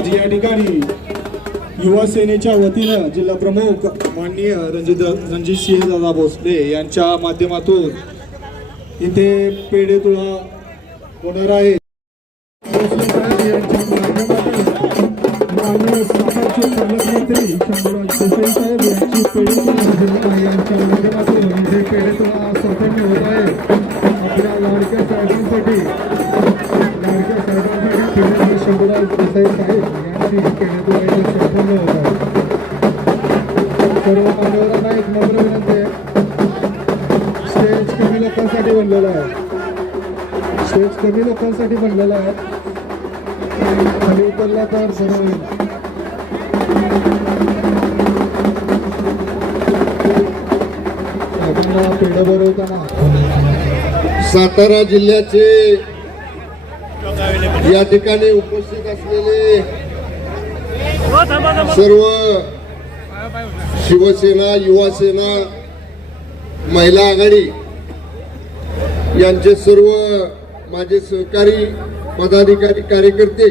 आज या ठिकाणी युवा सेनेच्या वतीनं जिल्हा प्रमुख माननीय रणजित रणजित सिंह दादा भोसले यांच्या माध्यमातून इथे पेढे तुळा होणार आहे. आपल्या लाडक्या साहेबांसाठी सर्व मान्यवरांना एक नम्र विनंती आहे. स्टेज कमी लोकांसाठी बनलेला आहे. स्टेज कमी लोकांसाठी बनलेला आहे. खाली उतरला तर बरं होईल. सातारा जिल्ह्याचे या ठिकाणी उपस्थित असलेले सर्व शिवसेना युवासेना महिला आघाडी यांचे सर्व माझे सहकारी पदाधिकारी कार्यकर्ते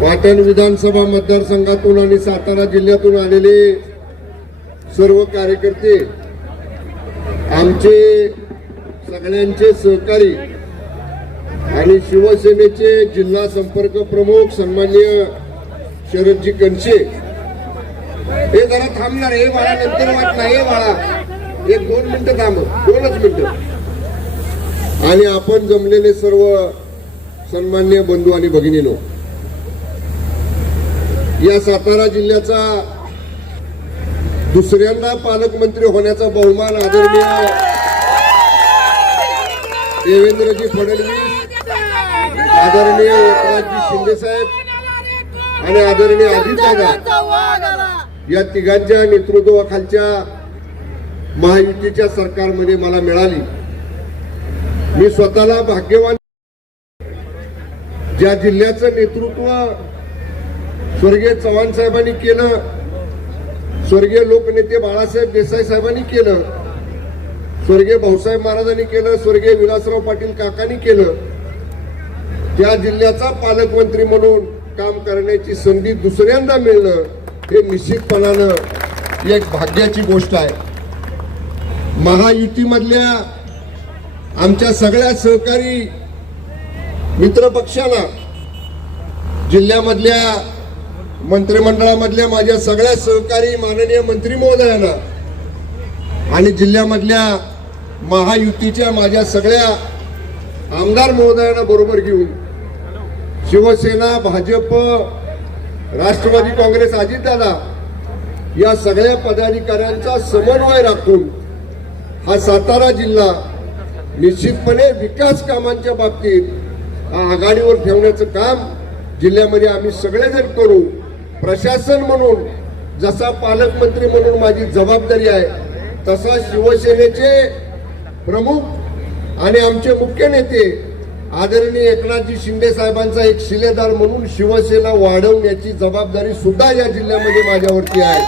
पाटण विधानसभा मतदारसंघातून आणि सातारा जिल्ह्यातून आलेले सर्व कार्यकर्ते आमचे सगळ्यांचे सहकारी आणि शिवसेनेचे जिल्हा संपर्क प्रमुख सन्माननीय शरदजी कनशे हे जरा थांबणार हे बाळा नंतर वाटणार हे बाळा. एक दोन मिनिटं थांब दोनच मिनिटं. आणि आपण जमलेले सर्व सन्मान्य बंधू आणि भगिनीनो या सातारा जिल्ह्याचा दुसऱ्यांदा पालकमंत्री होण्याचा बहुमान आदरणीय देवेंद्रजी फडणवीस आदरणीय एकनाथजी शिंदे साहेब आणि आदरणीय अजितदादा. या तिघांच्या नेतृत्वाखालच्या महायुतीच्या सरकारमध्ये मला मिळाली. मी स्वतःला भाग्यवान ज्या जिल्ह्याचं नेतृत्व स्वर्गीय चव्हाण साहेबांनी केलं स्वर्गीय लोकनेते बाळासाहेब देसाई साहेबांनी केलं स्वर्गीय भाऊसाहेब महाराजांनी केलं स्वर्गीय विलासराव पाटील काकांनी केलं त्या जिल्ह्याचा पालकमंत्री म्हणून काम करण्याची संधी दुसऱ्यांदा मिळणं हे निश्चितपणानं एक भाग्याची गोष्ट आहे. महायुतीमधल्या आमच्या सगळ्या सहकारी मित्रपक्षांना जिल्ह्यामधल्या मंत्रिमंडळामधल्या माझ्या सगळ्या सहकारी माननीय मंत्री महोदयांना आणि जिल्ह्यामधल्या महायुतीच्या माझ्या सगळ्या आमदार महोदयांना बरोबर घेऊन शिवसेना भाजप राष्ट्रवादी काँग्रेस अजितदादा या सगळ्या पदाधिकाऱ्यांचा समन्वय राखून हा सातारा जिल्हा निश्चितपणे विकास कामांच्या बाबतीत हा आघाडीवर ठेवण्याचं काम जिल्ह्यामध्ये आम्ही सगळेजण करू. प्रशासन म्हणून जसा पालकमंत्री म्हणून माझी जबाबदारी आहे तसा शिवसेनेचे प्रमुख आणि आमचे मुख्य नेते आदरणीय एकनाथजी शिंदे साहेबांचा एक शिलेदार म्हणून शिवसेना वाढवण्याची जबाबदारी सुद्धा या जिल्ह्यामध्ये माझ्यावरती आहे.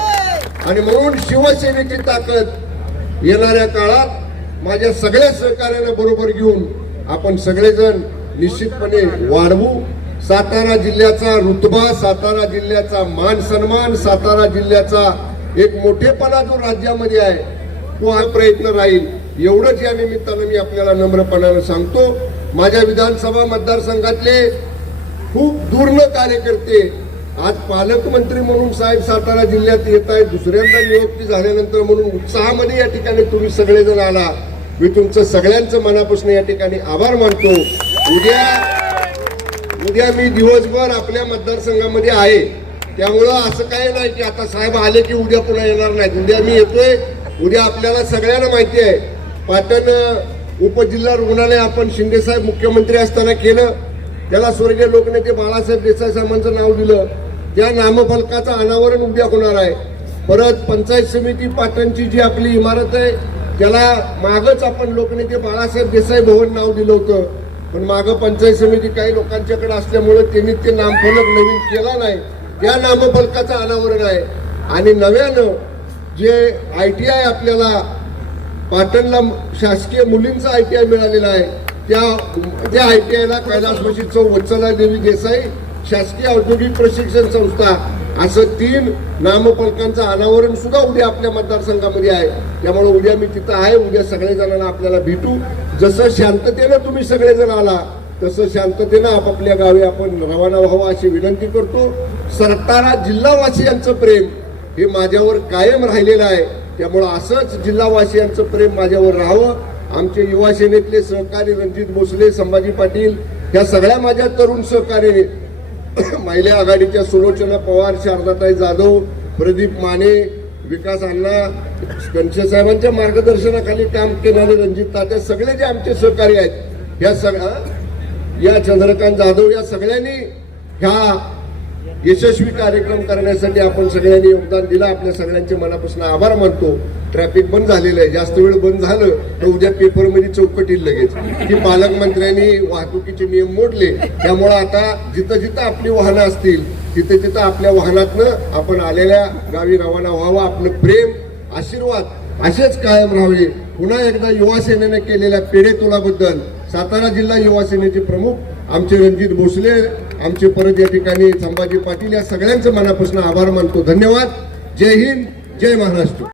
आणि म्हणून शिवसेनेची ताकद येणाऱ्या काळात माझ्या सगळ्या सहकार्याला बरोबर घेऊन आपण सगळेजण निश्चितपणे वाढवू. सातारा जिल्ह्याचा रुतबा सातारा जिल्ह्याचा मान सन्मान सातारा जिल्ह्याचा एक मोठेपणा जो राज्यामध्ये आहे तो हा प्रयत्न राहील. एवढंच या निमित्तानं मी आपल्याला नम्रपणानं सांगतो. माझ्या विधानसभा मतदारसंघातले खूप दूर्ण कार्यकर्ते आज पालकमंत्री म्हणून साहेब सातारा जिल्ह्यात येत आहेत. दुसऱ्यांदा नियुक्ती झाल्यानंतर म्हणून उत्साहामध्ये या ठिकाणी तुम्ही सगळेजण आला. मी तुमचं सगळ्यांचं मनापासून या ठिकाणी आभार मानतो. उद्या उद्या मी दिवसभर आपल्या मतदारसंघामध्ये आहे. त्यामुळं असं काही नाही की आता साहेब आले की उद्या पुन्हा येणार नाहीत. उद्या मी येतोय. उद्या आपल्याला सगळ्यांना माहिती आहे. पाटण उपजिल्हा रुग्णालय आपण शिंदेसाहेब मुख्यमंत्री असताना केलं. त्याला स्वर्गीय लोकनेते बाळासाहेब देसाई साहेबांचं नाव दिलं. त्या नामफलकाचं अनावरण उद्या होणार आहे. परत पंचायत समिती पाटणची जी आपली इमारत आहे त्याला मागच आपण लोकनेते बाळासाहेब देसाई भवन नाव दिलं होतं. पण मागं पंचायत समिती काही लोकांच्याकडे असल्यामुळे त्यांनी ते नामफलक नवीन केला नाही. त्या नामफलकाचं अनावरण आहे. आणि नव्यानं जे आय टी आय आपल्याला पाटणला शासकीय मुलींचा आय टी आय मिळालेला आहे. त्या त्या आय टी आयला कैलासवासी चौ वत्सला देवी देसाई शासकीय औद्योगिक प्रशिक्षण संस्था असं तीन नामफलकांचं अनावरण सुद्धा उद्या आपल्या मतदारसंघामध्ये आहे. त्यामुळे उद्या मी तिथं आहे. उद्या सगळे जणांना आपल्याला भेटू. जसं शांततेनं तुम्ही सगळेजण आला तसं शांततेनं आपापल्या गावी आपण रवाना व्हावा अशी विनंती करतो. सरतारा जिल्हावासियांचं प्रेम हे माझ्यावर कायम राहिलेलं आहे. त्यामुळं असंच जिल्हावासियांचं प्रेम माझ्यावर राहावं. आमचे युवा सेनेतले सहकारी रणजित भोसले संभाजी पाटील या सगळ्या माझ्या तरुण सहकारी महिला आघाडीच्या सुलोचना पवार शारदाताई जाधव प्रदीप माने विकास अण्णा कंशसाहेबांच्या मार्गदर्शनाखाली काम केणारे रणजित तात्या सगळे जे आमचे सहकारी आहेत या सगळ्या या चंद्रकांत जाधव या सगळ्यांनी ह्या यशस्वी कार्यक्रम करण्यासाठी आपण सगळ्यांनी योगदान दिलं. आपल्या सगळ्यांचे मनापासून आभार मानतो. ट्रॅफिक बंद झालेलं आहे. जास्त वेळ बंद झालं तर उद्या पेपरमध्ये चौकटील लगेच. की पालकमंत्र्यांनी वाहतुकीचे नियम मोडले. त्यामुळं आता जिथं जिथं आपली वाहनं असतील तिथं तिथं आपल्या वाहनातनं आपण आलेल्या गावी रवाना व्हावं. आपलं प्रेम आशीर्वाद असेच कायम राहावे. पुन्हा एकदा युवा सेनेने केलेल्या पेढे तुलाबद्दल सातारा जिल्हा युवा सेनेचे प्रमुख आमचे रणजित भोसले आमचे परत या ठिकाणी संभाजी पाटील या सगळ्यांचं मनापासून आभार मानतो. धन्यवाद. जय हिंद. जय महाराष्ट्र.